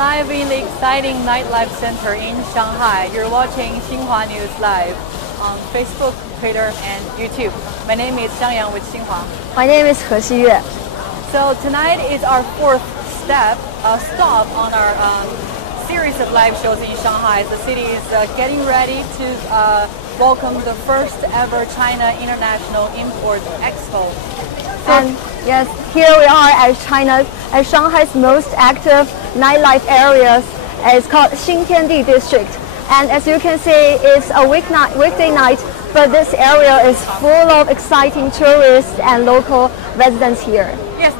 live in the exciting nightlife center in Shanghai. You're watching Xinhua News Live on Facebook, Twitter, and YouTube. My name is Xiangyang with Xinhua. My name is He Xiyue. So tonight is our fourth stop on our series of live shows in Shanghai. The city is getting ready to welcome the first ever China International Import Expo. And yes, here we are at Shanghai's most active nightlife areas. It's called Xintiandi district. And as you can see, it's a weekday night, but this area is full of exciting tourists and local residents here. Yes,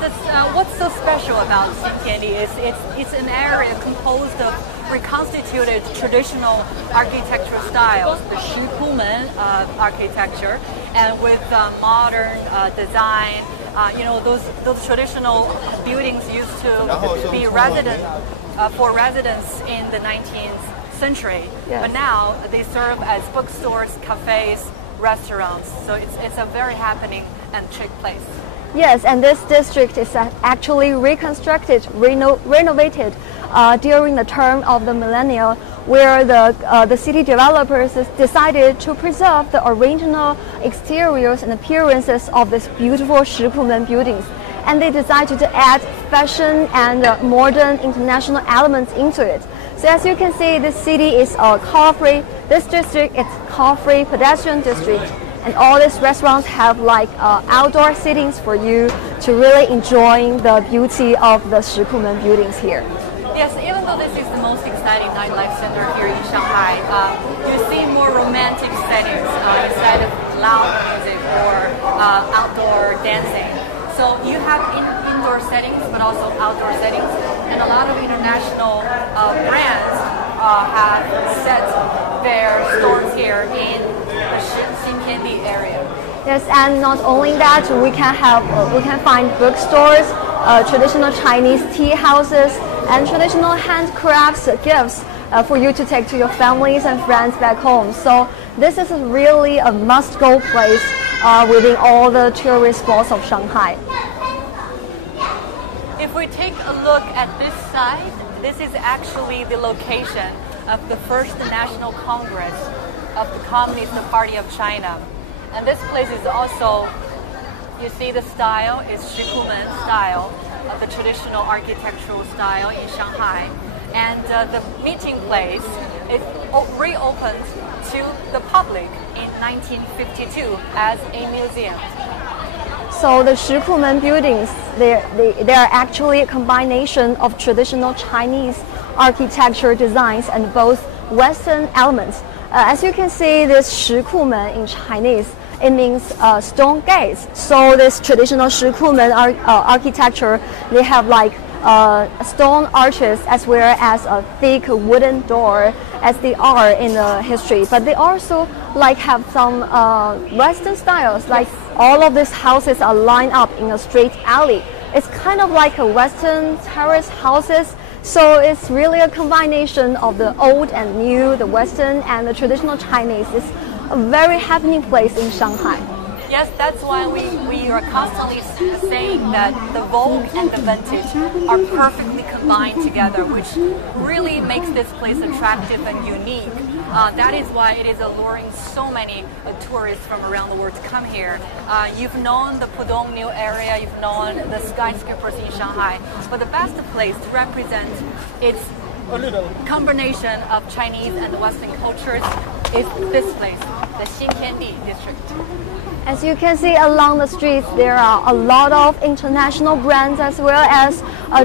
what's so special about Xintiandi is it's an area composed of reconstituted traditional architectural styles, the Shikumen architecture, and with modern design. Those traditional buildings used to be for residents in the 19th century, yes. But now they serve as bookstores, cafes, restaurants. So it's a very happening and chic place. Yes, and this district is actually reconstructed, renovated during the term of the millennium, where the city developers decided to preserve the original exteriors and appearances of these beautiful Shikumen buildings. And they decided to add fashion and modern international elements into it. So as you can see, this city is car-free. This district is car-free pedestrian district. And all these restaurants have outdoor sittings for you to really enjoy the beauty of the Shikumen buildings here. Yes, even though this is the most exciting nightlife center here in Shanghai, you see more romantic settings instead of loud music or outdoor dancing. So you have indoor settings, but also outdoor settings, and a lot of international brands have set their stores here in the Xintiandi area. Yes, and not only that, we can find bookstores, traditional Chinese tea houses, and traditional handcrafts gifts for you to take to your families and friends back home. So this is really a must-go place within all the tourist spots of Shanghai. If we take a look at this side, this is actually the location of the first National Congress of the Communist Party of China. And this place is also, you see the style is Shikumen style, the traditional architectural style in Shanghai. And the meeting place is reopened to the public in 1952 as a museum. So the Shikumen buildings, they are actually a combination of traditional Chinese architecture designs and both Western elements. As you can see, this Shikumen in Chinese, it means stone gates. So this traditional Shikumen architecture, they have stone arches as well as a thick wooden door as they are in the history. But they also have some Western styles, all of these houses are lined up in a straight alley. It's kind of like a Western terrace houses. So it's really a combination of the old and new, the Western and the traditional Chinese. It's a very happening place in Shanghai. Yes, that's why we are constantly saying that the vogue and the vintage are perfectly combined together, which really makes this place attractive and unique. That is why it is alluring so many tourists from around the world to come here. You've known the Pudong New area, you've known the skyscrapers in Shanghai, but the best place to represent its combination of Chinese and Western cultures is this place, the Xintiandi district. As you can see along the streets, there are a lot of international brands as well as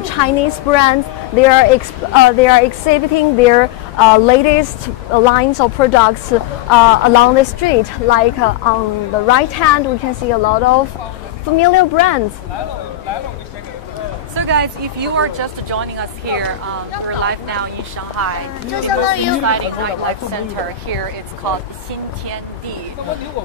Chinese brands. They are exhibiting their latest lines of products along the street. On the right hand, we can see a lot of familiar brands. So guys, if you are just joining us here, we're live now in Shanghai. In this exciting nightlife center here, it's called Xintiandi.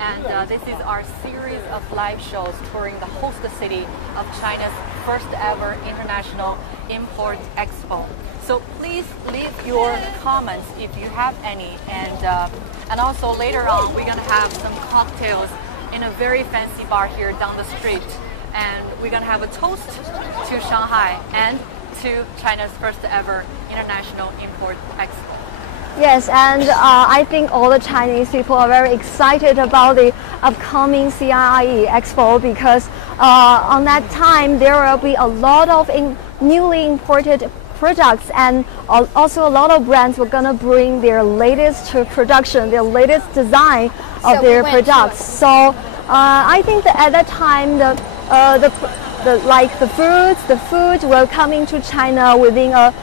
And this is our series of live shows touring the host city of China's first ever International Import Expo. So please leave your comments if you have any. And also later on, we're going to have some cocktails in a very fancy bar here down the street. And we're going to have a toast to Shanghai and to China's first ever International Import Expo. Yes, and I think all the Chinese people are very excited about the upcoming CIIE Expo because on that time there will be a lot of newly imported products, and also a lot of brands were gonna bring their latest production, their latest design of their products. So I think that at that time the food will come into China within a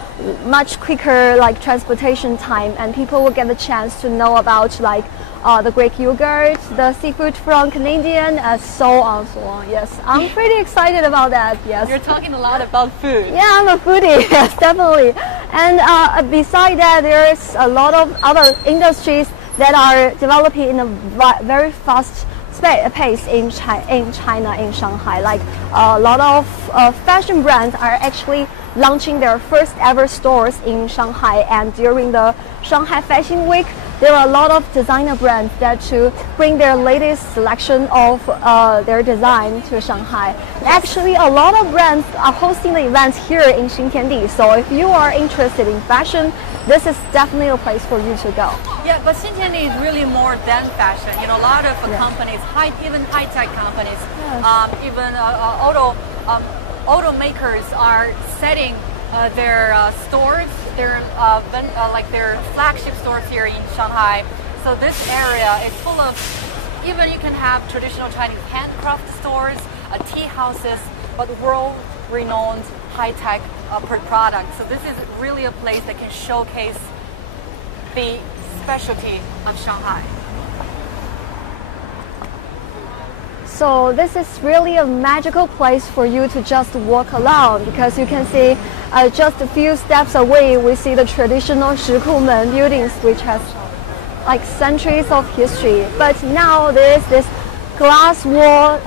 much quicker transportation time, and people will get the chance to know about the Greek yogurt, the seafood from Canadian, so on, so on. Yes, I'm pretty excited about that. Yes. You're talking a lot about food. Yeah, I'm a foodie. Yes, definitely. And beside that, there's a lot of other industries that are developing in a very fast pace in China, in Shanghai. Like a lot of fashion brands are actually launching their first ever stores in Shanghai, and during the Shanghai Fashion Week, there are a lot of designer brands that to bring their latest selection of their design to Shanghai. Actually, a lot of brands are hosting the events here in Xintiandi. So if you are interested in fashion, this is definitely a place for you to go. Yeah, but Xintiandi is really more than fashion. You know, a lot of companies, even high-tech companies, even automakers are setting their stores, their flagship stores here in Shanghai. So this area is full of, even you can have traditional Chinese handcraft stores, tea houses, but world-renowned high-tech products. So this is really a place that can showcase the specialty of Shanghai. So this is really a magical place for you to just walk around, because you can see just a few steps away we see the traditional Shikumen buildings, which has like centuries of history. But now there is this glass wall,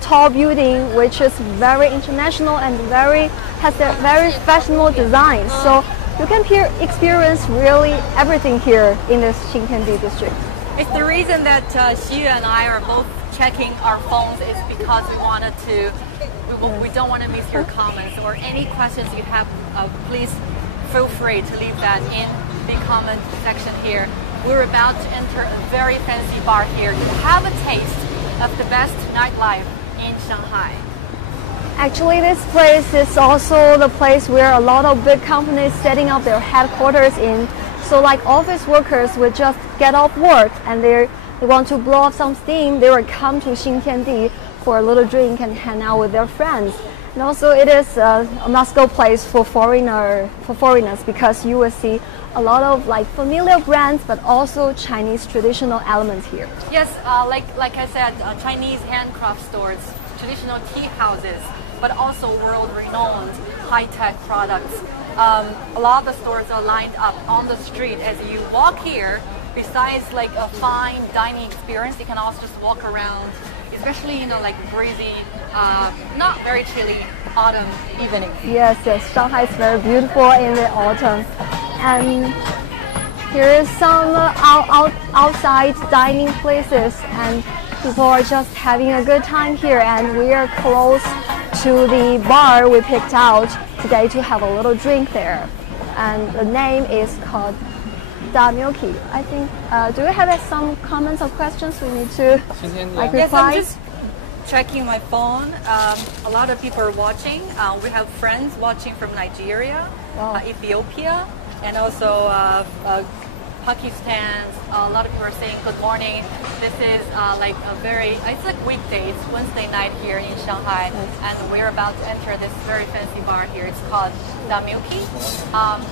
tall building, which is very international and has a very fashionable design. So you can experience really everything here in this Xintiandi district. It's the reason that Xu and I are both checking our phones is because we don't want to miss your comments or any questions you have. Please feel free to leave that in the comment section here. We're about to enter a very fancy bar here to have a taste of the best nightlife in Shanghai. Actually, this place is also the place where a lot of big companies setting up their headquarters in. So like office workers would just get off work and they want to blow off some steam, they will come to Xintiandi for a little drink and hang out with their friends. And also it is a must-go place for foreigners, because you will see a lot of familiar brands, but also Chinese traditional elements here. Yes, like I said, Chinese handcraft stores, traditional tea houses, but also world-renowned high-tech products. A lot of the stores are lined up on the street. As you walk here, besides a fine dining experience, you can also just walk around, especially breezy, not very chilly autumn evening. Yes, Shanghai is very beautiful in the autumn. And here is some outside dining places, and people are just having a good time here. And we are close to the bar we picked out today to have a little drink there. And the name is called Da Milky. I think, do we have some comments or questions we need to reply? Yes, I'm just checking my phone. A lot of people are watching. We have friends watching from Nigeria, Ethiopia, and also Pakistan. A lot of people are saying good morning. This is it's like weekdays, Wednesday night here in Shanghai, and we're about to enter this very fancy bar here. It's called Da Milky.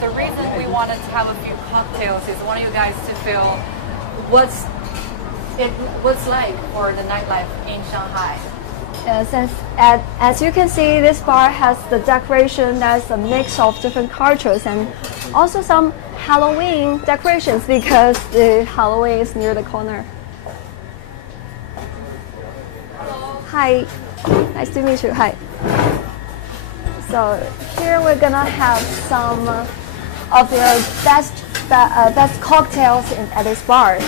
The reason we wanted to have a few cocktails is want you guys to feel what's like for the nightlife in Shanghai. Yes, as you can see, this bar has the decoration that's a mix of different cultures and also some Halloween decorations, because the Halloween is near the corner. Hello. Hi, nice to meet you. Hi. So here we're gonna have some of the best cocktails at this bar.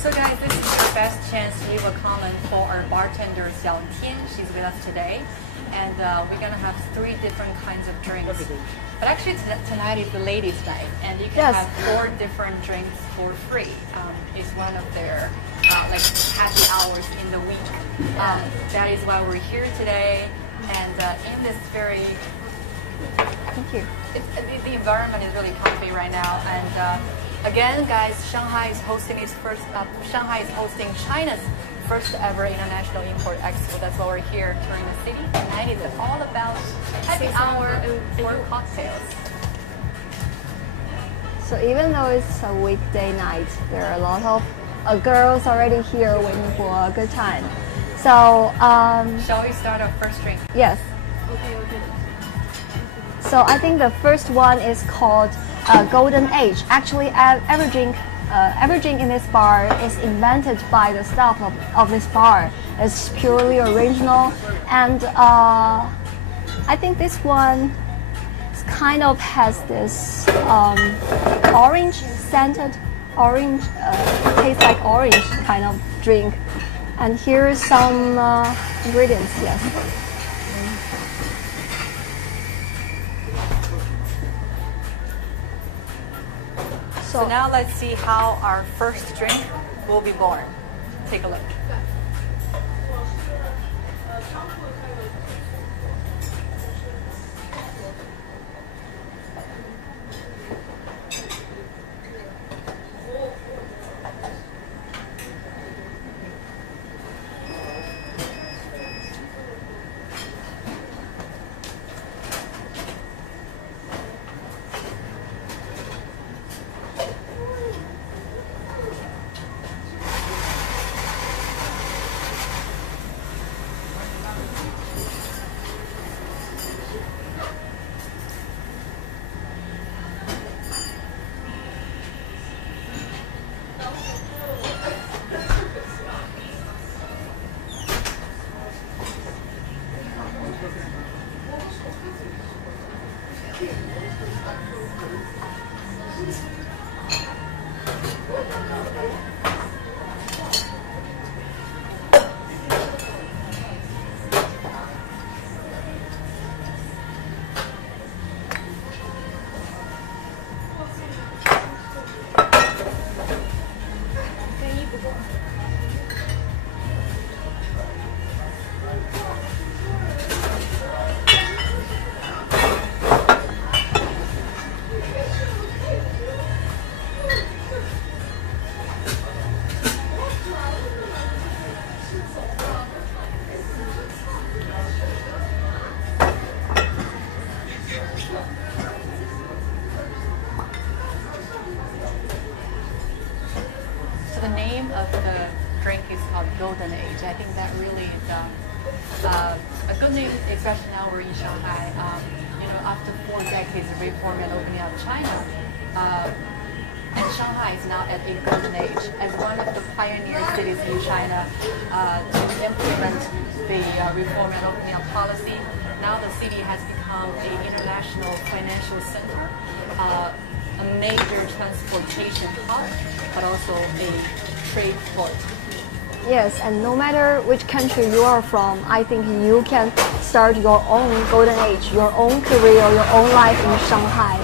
So guys, this is your best chance to leave a comment for our bartender Xintiandi. She's with us today. And we're going to have 3 different kinds of drinks. But actually tonight is the ladies' night, and you can have 4 different drinks for free. It's one of their like happy hours in the week. That is why we're here today. And in this very... Thank you. The environment is really comfy right now. And again, guys, Shanghai is hosting China's first ever International Import Expo. That's why we're here touring the city. Tonight is all about happy hour for cocktails. So even though it's a weekday night, there are a lot of girls already here waiting for a good time. So shall we start our first drink? Yes. Okay. So I think the first one is called Golden Age. Actually, every drink in this bar is invented by the staff of this bar. It's purely original, and I think this one kind of has this orange scented, tastes like orange kind of drink. And here are some ingredients. Yes. So now let's see how our first drink will be born. Take a look. The name of the drink is called Golden Age. I think that really is a good name, especially now we're in Shanghai. After 4 decades of reform and opening up China, and Shanghai is now at a golden age as one of the pioneer cities in China to implement the reform and opening up policy. Now the city has become an international financial center, a major transportation hub, but also a trade port. Yes, and no matter which country you are from, I think you can start your own golden age, your own career, your own life in Shanghai.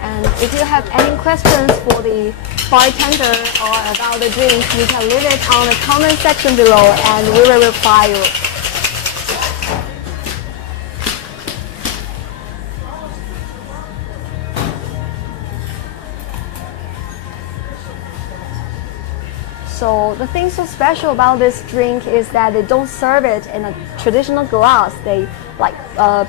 And if you have any questions for the bartender or about the drink, you can leave it on the comment section below and we will reply you. So the thing so special about this drink is that they don't serve it in a traditional glass. They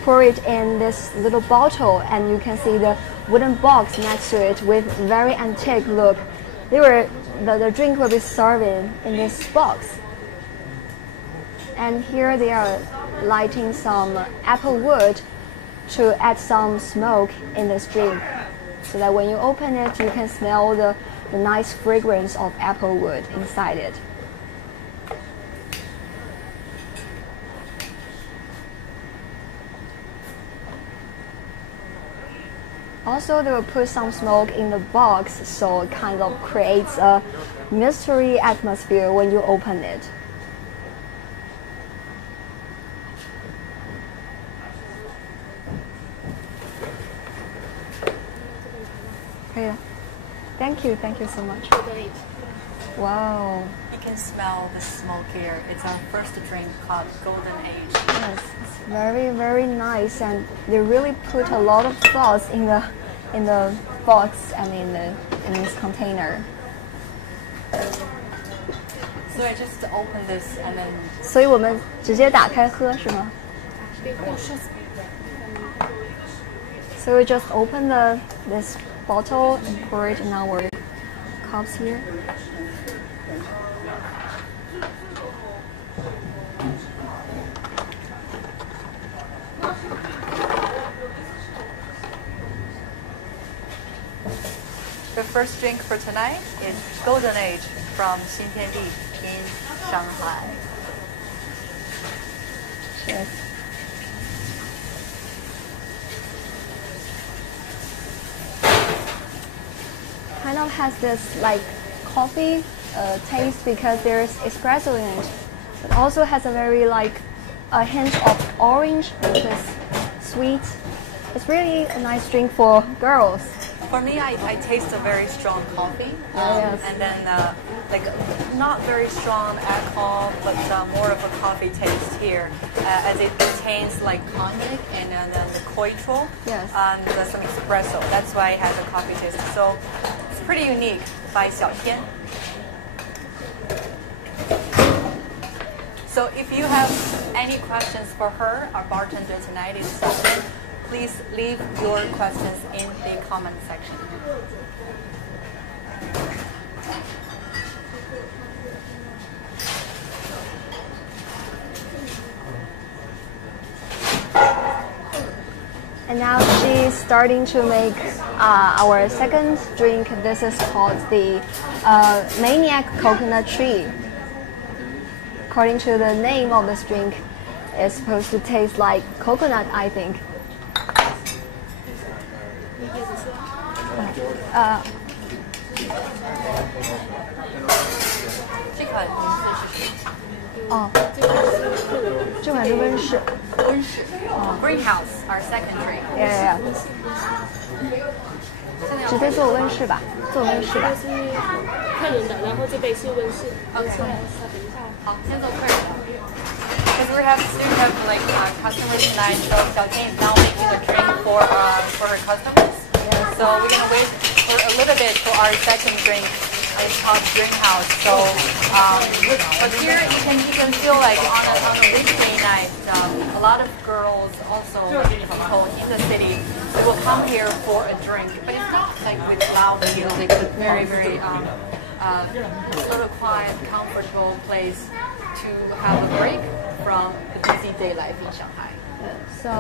pour it in this little bottle, and you can see the wooden box next to it with very antique look. The drink will be served in this box. And here they are lighting some apple wood to add some smoke in this drink, so that when you open it, you can smell the nice fragrance of apple wood inside it. also they will put some smoke in the box, so it kind of creates a mystery atmosphere when you open it. Okay. Thank you so much. Wow. You can smell the smoke here. It's our first drink called Golden Age. Yes, it's very, very nice, and they really put a lot of thoughts in the box and in this container. So I just open this and then. 所以我们直接打开喝是吗？ So we just open this bottle and pour it in our cups here. The first drink for tonight is Golden Age from Xintiandi in Shanghai. Cheers. Kind of has this like coffee taste because there's espresso in it. It also has a very like a hint of orange, which is sweet. It's really a nice drink for girls. For me, I taste a very strong coffee, Yes. and then like not very strong alcohol, but more of a coffee taste here, as it contains like cognac and then the cointreau, Yes. and some espresso. That's why it has a coffee taste. So it's pretty unique by Xintiandi. So if you have any questions for her, our bartender tonight is Sally. Please leave your questions in the comment section. And now she's starting to make our second drink. This is called the Maniac Coconut Tree. According to the name of this drink, it's supposed to taste like coconut, I think. 这款名字是什么？哦，这款是温室。温室。Greenhouse, our second drink. Yeah. 直接做温室吧，做温室吧。是客人的，然后这杯是温室。OK. 等一下。好，先做客人的。Because we still have like customers tonight, so Xiaotian is now making a drink for her customers. Yes. So we're gonna wait for a little bit for our second drink. It's called Greenhouse. So, but here you can feel like on a weekday night, a lot of girls also people in the city will come here for a drink. But it's not like with loud music, but very sort of quiet, comfortable place to have a break from the busy day life in Shanghai. So,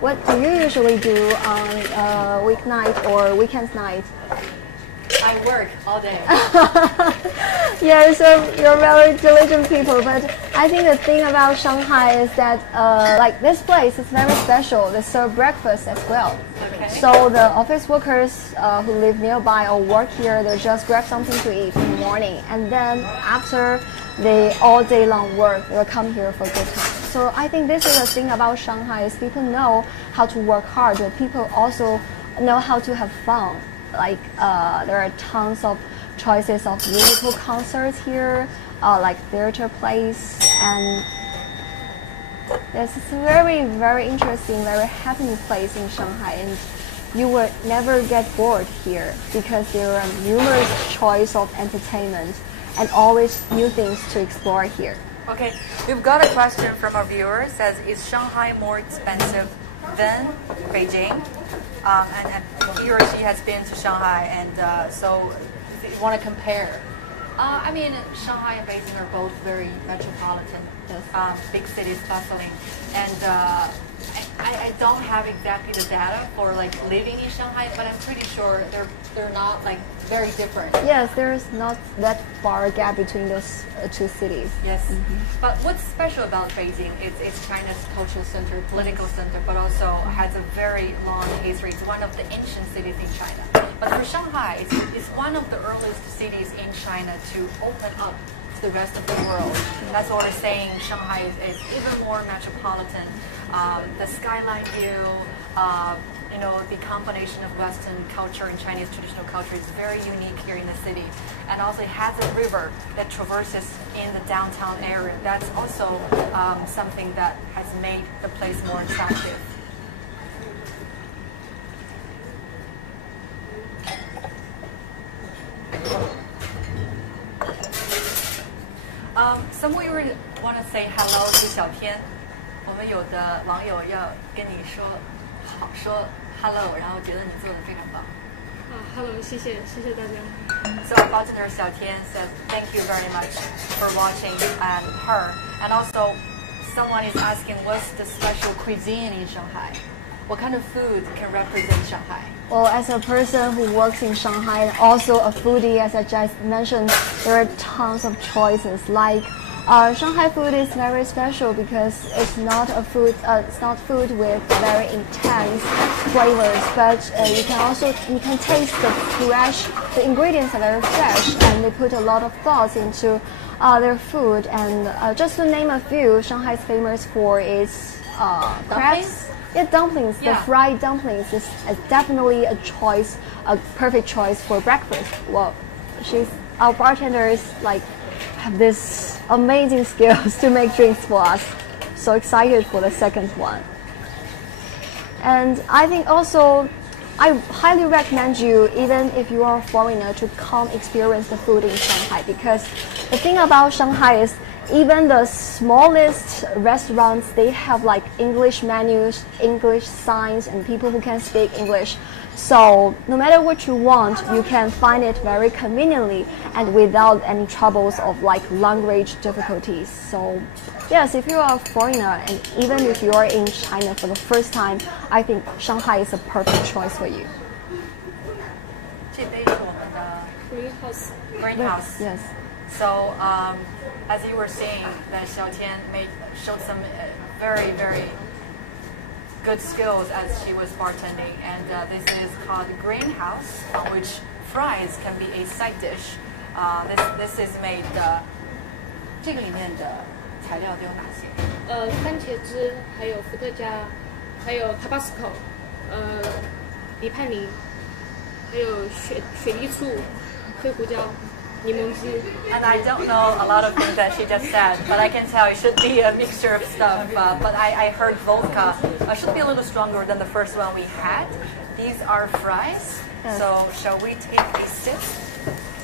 what do you usually do on weeknight or weekend night? I work all day. Yeah, so you're very diligent people, but I think the thing about Shanghai is that like this place is very special. They serve breakfast as well. Okay. So the office workers who live nearby or work here, they just grab something to eat in the morning, and then after they all day long work, they'll come here for good time. So I think this is the thing about Shanghai is people know how to work hard, but people also know how to have fun. Like there are tons of choices of musical concerts here, like theater plays, and it's a very interesting, very happening place in Shanghai, and you will never get bored here because there are numerous choice of entertainment and always new things to explore here. Okay, we've got a question from our viewer. It says, is Shanghai more expensive than Beijing? And he or she has been to Shanghai, and so if you want to compare. I mean, Shanghai and Beijing are both very metropolitan, big cities, bustling, and I don't have exactly the data for like living in Shanghai, but I'm pretty sure they're not like very different. Yes, there is not that far a gap between those two cities. Yes, but what's special about Beijing is it's China's cultural center, political center, but also has a very long history. It's one of the ancient cities in China. But for Shanghai, it's one of the earliest cities in China to open up to the rest of the world. That's what we're saying. Shanghai is even more metropolitan. The skyline view, you know, the combination of Western culture and Chinese traditional culture is very unique here in the city. And also it has a river that traverses in the downtown area. That's also something that has made the place more attractive. Some of you want to say hello to 小天。我们有的网友要跟你说好说 hello， 然后觉得你做的非常棒。Hello， 谢谢大家。So our bartender 小天 says thank you very much for watching and her. And also, someone is asking what's the special cuisine in Shanghai? What kind of food can represent Shanghai? Well, as a person who works in Shanghai and also a foodie, as I just mentioned, there are tons of choices. Like Shanghai food is very special because it's not a food. It's not food with very intense flavors, but you can taste the ingredients are very fresh, and they put a lot of thoughts into their food. And just to name a few, Shanghai is famous for its crabs. Yeah, dumplings. Yeah. The fried dumplings is definitely a perfect choice for breakfast. Well, our bartender is like have this amazing skills to make drinks for us. So excited for the second one. And I think also, I highly recommend you, even if you are a foreigner, to come experience the food in Shanghai, because the thing about Shanghai is even the smallest restaurants, they have like English menus, English signs, and people who can speak English. So no matter what you want, you can find it very conveniently and without any troubles of like language difficulties. So yes, if you are a foreigner and even if you are in China for the first time, I think Shanghai is a perfect choice for you. Greenhouse. Yes. So as you were saying, that Xiaotian showed some very, very good skills as she was bartending, and this is called Greenhouse, on which fries can be a side dish. This is made. 这个里面的材料都有哪些？番茄汁，还有伏特加，还有 Tabasco， 黎派尼，还有雪梨醋、黑胡椒。And I don't know a lot of things that she just said, but I can tell it should be a mixture of stuff. But I heard vodka should be a little stronger than the first one we had. These are fries. Yes. So shall we take a sip?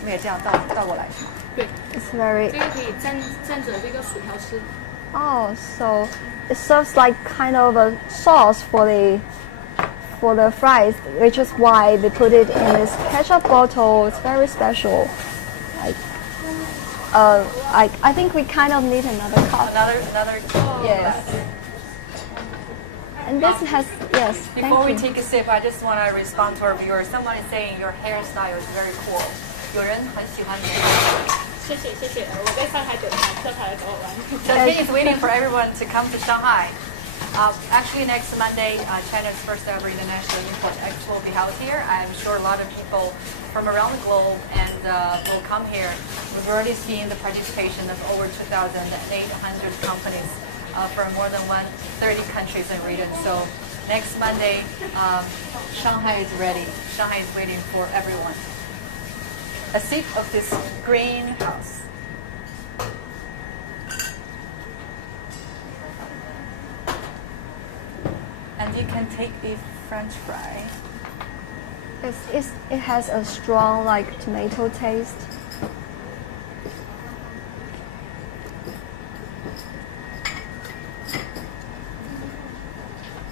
没有这样倒过来是吗？对 ，It's very. 这个可以蘸着这个薯条吃。Oh, so it serves like kind of a sauce for the fries, which is why they put it in this ketchup bottle. It's very special. I think we kind of need another cup. Another. Yes. And this has yes. Before we take a sip, I just want to respond to our viewers. Someone is saying your hairstyle is very cool. 有人很喜欢你。谢谢，我在上海等他，叫他来找我玩。Xiaotian is waiting for everyone to come to Shanghai. Actually, next Monday, China's first ever International Import Expo will be held here. I'm sure a lot of people from around the globe and will come here. We've already seen the participation of over 2,800 companies from more than 130 countries and regions. So next Monday, Shanghai is ready. Shanghai is waiting for everyone. A sip of this greenhouse. And you can take the French fry. It has a strong like tomato taste.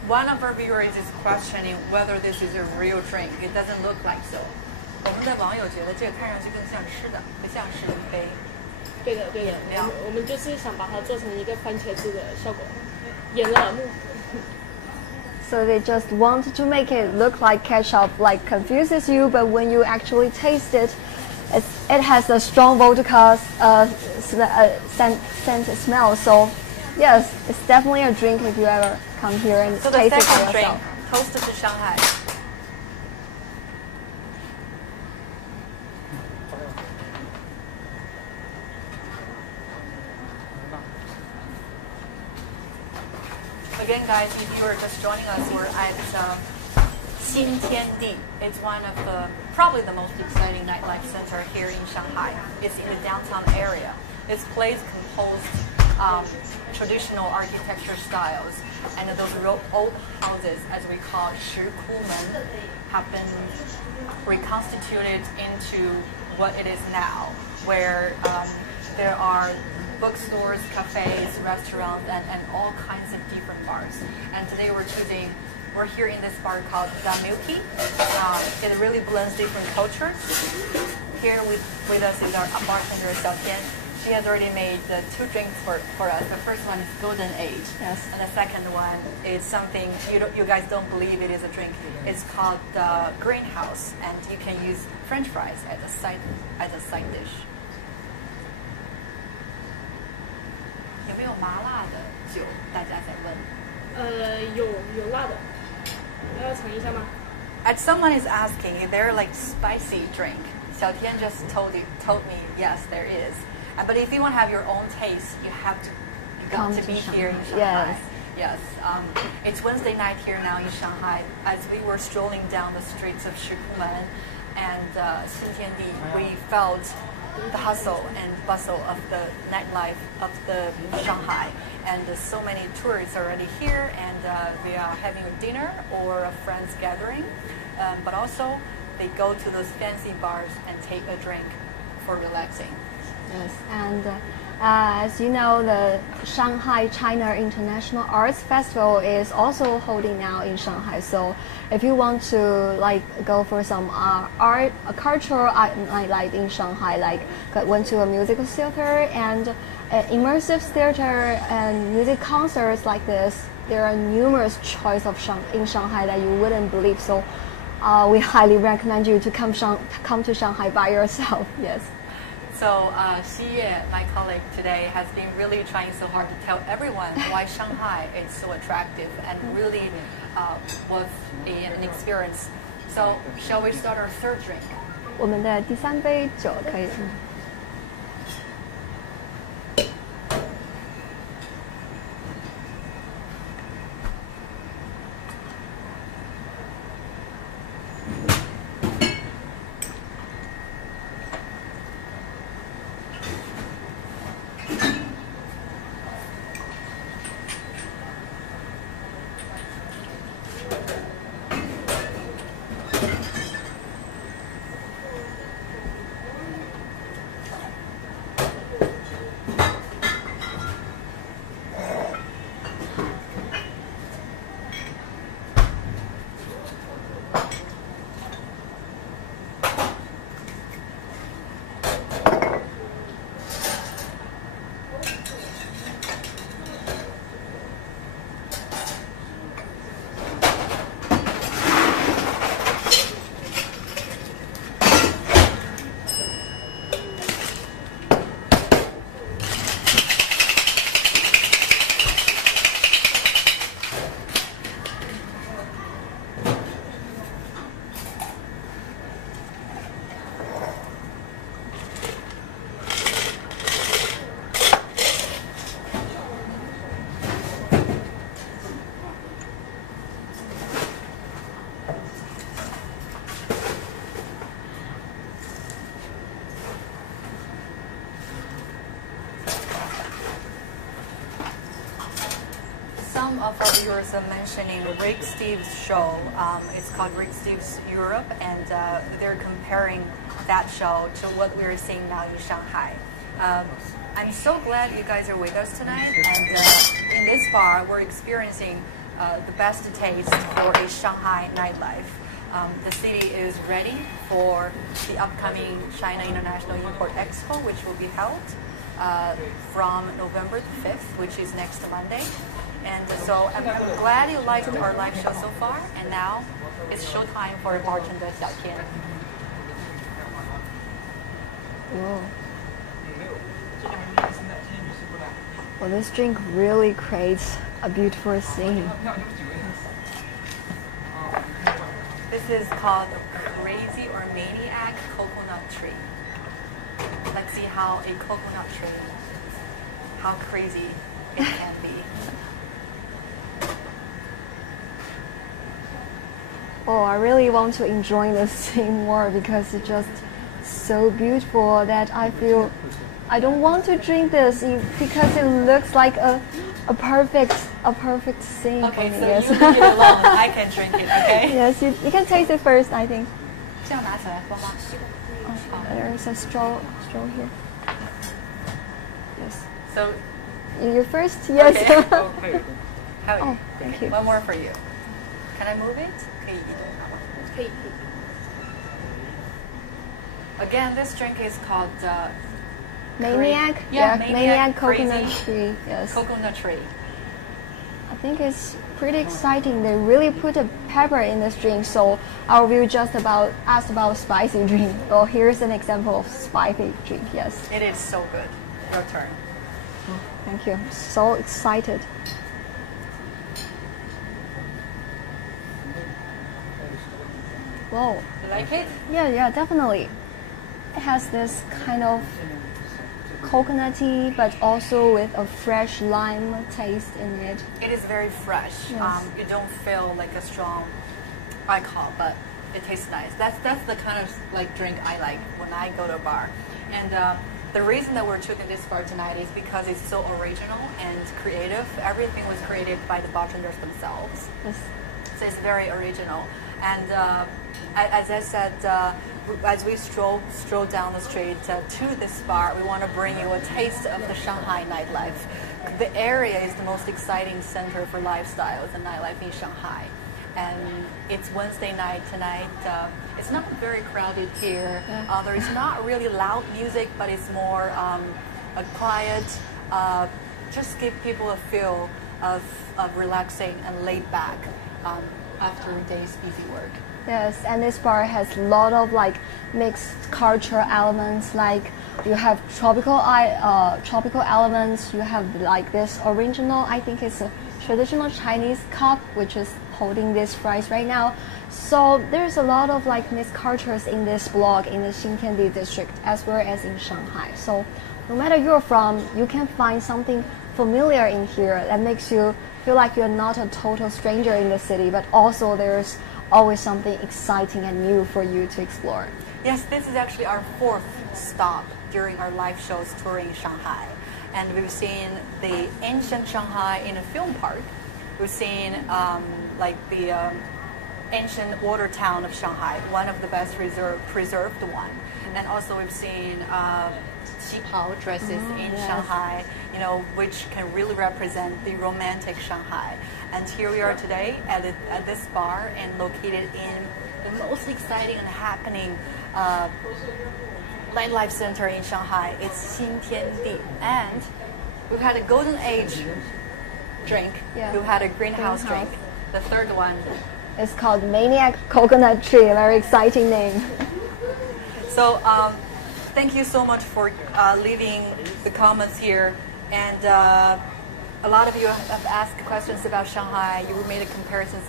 One of our viewers is questioning whether this is a real drink. It doesn't look like so. 我们的网友觉得这个看上去更像吃的，不像是一杯。对的，我们就是想把它做成一个番茄汁的效果，掩人耳目。So they just want to make it look like ketchup, like confuses you, but when you actually taste it, it has a strong vodka scent smell. So yes, it's definitely a drink if you ever come here and so taste it for the second drink, yourself. Toast to Shanghai. Again, guys, if you are just joining us, we're at Xintiandi. It's one of probably the most exciting nightlife center here in Shanghai. It's in the downtown area. This place composed traditional architecture styles, and those real old houses, as we call shikumen, have been reconstituted into what it is now, where there are bookstores, cafes, restaurants, and all kinds of different bars. And today we're here in this bar called Da Milky. It really blends different cultures. Here with us is our bartender, Xintiandi. She has already made two drinks for us. The first one is Golden Age. Yes. And the second one is something you guys don't believe it is a drink. It's called Greenhouse, and you can use French fries as a side dish. 有没有麻辣的酒？大家在问。有辣的，要尝一下吗？ And someone is asking if there like spicy drink. Xiaotian just told me yes, there is. But if you want to have your own taste, you got to be here in Shanghai. Yes. It's Wednesday night here now in Shanghai. As we were strolling down the streets of Shikumen and Xintiandi, we felt the hustle and bustle of the nightlife of the Shanghai, and so many tourists are already here, and we are having a dinner or a friends gathering, but also they go to those fancy bars and take a drink for relaxing. Yes, and as you know, the Shanghai China International Arts Festival is also holding now in Shanghai. So if you want to go for some art, a cultural nightlife in Shanghai, went to a musical theater and immersive theater and music concerts like this, there are numerous choices in Shanghai that you wouldn't believe. So we highly recommend you to come to Shanghai by yourself. Yes. So Xie, my colleague today, has been really trying so hard to tell everyone why Shanghai is so attractive and really was an experience. So shall we start our third drink? 我们的第三杯酒可以。Some of our viewers are mentioning Rick Steves' show. It's called Rick Steves Europe, and they're comparing that show to what we're seeing now in Shanghai. I'm so glad you guys are with us tonight, and in this bar we're experiencing the best taste for a Shanghai nightlife. The city is ready for the upcoming China International Import Expo, which will be held from November the 5th, which is next Monday. And so I'm glad you liked our live show so far. And now it's showtime for bartender Xintiandi. Whoa. Well, this drink really creates a beautiful scene. This is called a crazy or maniac coconut tree. Let's see how a coconut tree, how crazy it can be. Oh, I really want to enjoy this scene more because it's just so beautiful that I feel I don't want to drink this because it looks like a perfect scene Okay, for me. so Yes. you leave it alone. I can drink it, okay? Yes, you can taste it first, I think. 这样拿起来喝吗？ There is a straw here. Yes. So, You first? Yes. okay. How Oh, thank you. One more for you. Can I move it? 可以移动它吗？可以。 Again, this drink is called Maniac? Yeah, Maniac crazy coconut tree. Yes. coconut tree. I think it's pretty exciting. They really put a pepper in this drink, so our view just asked about spicy drink. Well, here's an example of spicy drink. Yes. It is so good. Your turn. Thank you. I'm so excited. Whoa. You like it? Yeah, definitely. It has this kind of coconutty, but also with a fresh lime taste in it. It is very fresh. Yes. You don't feel like a strong alcohol, but it tastes nice. That's the kind of like drink I like when I go to a bar. And the reason that we're choosing this bar tonight is because it's so original and creative. Everything was created by the bartenders themselves. Yes. So it's very original. And as I said, as we stroll down the street to this bar, we want to bring you a taste of the Shanghai nightlife. The area is the most exciting center for lifestyles and nightlife in Shanghai. And it's Wednesday night tonight. It's not very crowded here. There is not really loud music, but it's more a quiet, just give people a feel of relaxing and laid back after a day's busy work. Yes, and this bar has a lot of like mixed cultural elements. Like you have tropical elements. You have like this original. I think it's a traditional Chinese cup, which is holding this prize right now. So there's a lot of like mixed cultures in this block in the Xintiandi district as well as in Shanghai. So no matter you're from, you can find something familiar in here that makes you feel like you're not a total stranger in the city, but also there's always something exciting and new for you to explore. Yes, this is actually our fourth stop during our live shows touring Shanghai. And we've seen the ancient Shanghai in a film park. We've seen like the ancient water town of Shanghai, one of the best preserved one. And also we've seen qipao dresses in yes. Shanghai, you know, which can really represent the romantic Shanghai. And here we are today at this bar and located in the most exciting and happening nightlife center in Shanghai. It's Xintiandi. And we've had a golden age drink. Yeah. We've had a greenhouse drink. Greenhouse. The third one. It's called Maniac Coconut Tree, a very exciting name. So thank you so much for leaving the comments here. And a lot of you have asked questions about Shanghai. You made a comparisons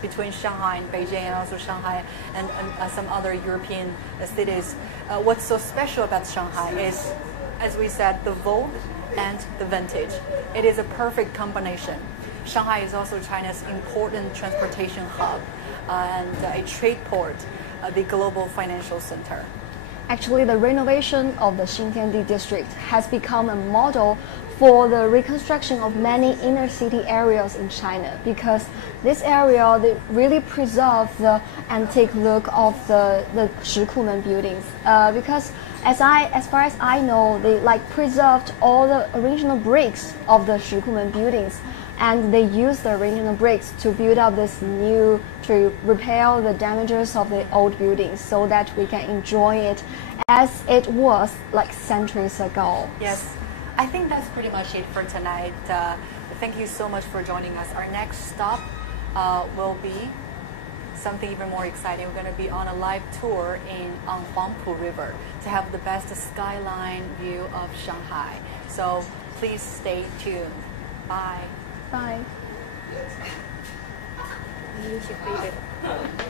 between Shanghai and Beijing, and also Shanghai and some other European cities. What's so special about Shanghai is, as we said, the vogue and the vintage. It is a perfect combination. Shanghai is also China's important transportation hub and a trade port, the global financial center. Actually, the renovation of the Xintiandi district has become a model for the reconstruction of many inner city areas in China, because this area they really preserve the antique look of the Shikumen buildings. Because as far as I know, they like preserved all the original bricks of the Shikumen buildings, and they use the original bricks to build up this new, to repair the damages of the old buildings so that we can enjoy it as it was like centuries ago. Yes, I think that's pretty much it for tonight. thank you so much for joining us. Our next stop will be something even more exciting. We're going to be on a live tour on Huangpu River to have the best skyline view of Shanghai. So please stay tuned. Bye. Bye. 你写可以的。